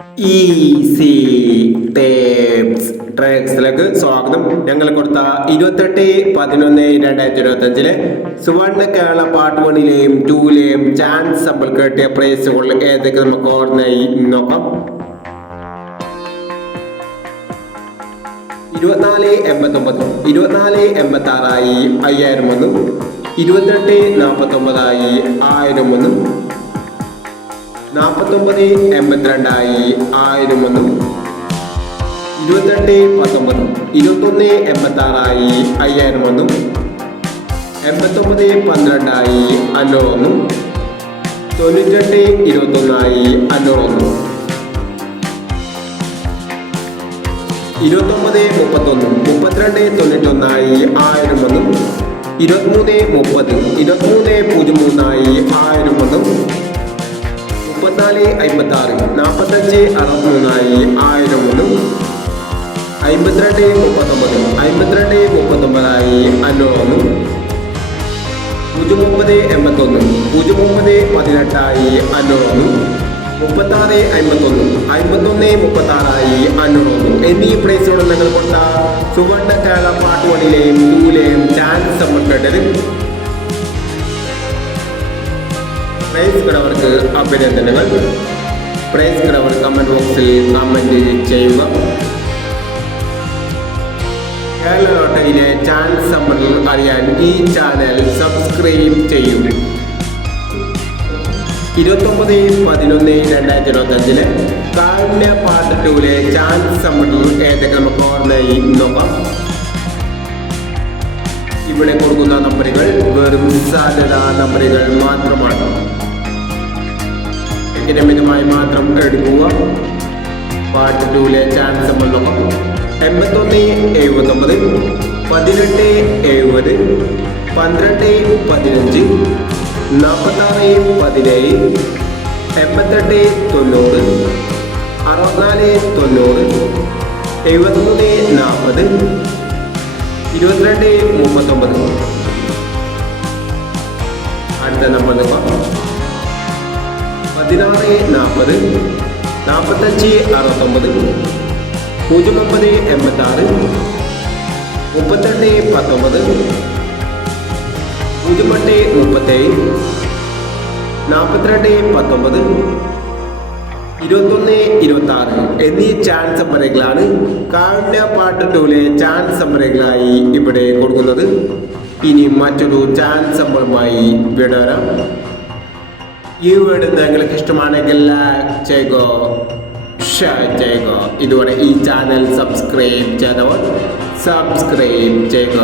Easy tapes ട്രാക്സിലേക്ക് സ്വാഗതം. ഞങ്ങൾ കൊടുത്ത 28/11/2025 സുവർണ കേരള പാർട്ട് 1ലെയും 2ലെയും ചാൻസ് സമ്പിൾ കിട്ടിയ പ്രൈസുകൾ ഏതൊക്കെ നമുക്ക് ഓർമ്മയായി നോക്കാം. 2489, 2486 5001, 2849 1001, 4982 1001, 2819, 2186 5001, 8912 501, 9821 501, 2931, 3291 1001, 2330, 2303 1001, 3456, 4563 1001, 5239, 5239 501, 0381, 0318 501, 3651, 5136 501 എന്നീ പ്രൈസുകൾ നിങ്ങൾ കൊടുത്ത സുവർണ കേരള പാർട്ട് 1ലെയും 2ലെയും ചാൻസ് സമ്പിൾ കേട്ടത്. പ്രൈസ് കിടവർക്ക് അഭിനന്ദനങ്ങൾ. പ്രൈസ് കിടവർ കമന്റ് ബോക്സിൽ കമന്റ് ചെയ്യുക. കേരള ലോട്ടറിയിലെ ചാൻസ് സമ്പിൾ അറിയാൻ ഈ ചാനൽ സബ്സ്ക്രൈബ് ചെയ്യൂ. 29/11/2025 കാരുണ്യ പാർട്ട് 2ലെ ചാൻസ് സമ്പിൾ ഏതൊക്കെ നമുക്ക് ഓർമ്മയായി നോക്കാം. ഇവിടെ കൊടുക്കുന്ന നമ്പറുകൾ വെറും സാധ്യതാ നമ്പറുകൾ മാത്രമാണ്. മിതമായി മാത്രം എടുക്കുക. പാർട്ട് 2ലെ ചാൻസ് സമ്പിൾ നോക്കാം. 8179, 1870, 1215, 4617, 8890, 6490, 7340, 2239. അടുത്ത നമ്പർ നോക്കാം. 1640, 4569, 0986, 3819, 0837, 4219, 2126 എന്നീ ചാൻസ് നമ്പറുകളാണ് കാരുണ്യ പാർട്ട് 2ലെ ചാൻസ് നമ്പറുകളായി ഇവിടെ കൊടുക്കുന്നത്. ഇനി മറ്റൊരു ചാൻസ് നമ്പറുമായി വിടാം. ഈ വീഡിയോ നിങ്ങൾക്ക് ഇഷ്ടമാണെങ്കിൽ ലൈക്ക് ചെയ്യുക, ഷെയർ ചെയ്യുക. ഇതുവരെ ഈ ചാനൽ സബ്സ്ക്രൈബ് ചെയ്തവർ സബ്സ്ക്രൈബ് ചെയ്യുക.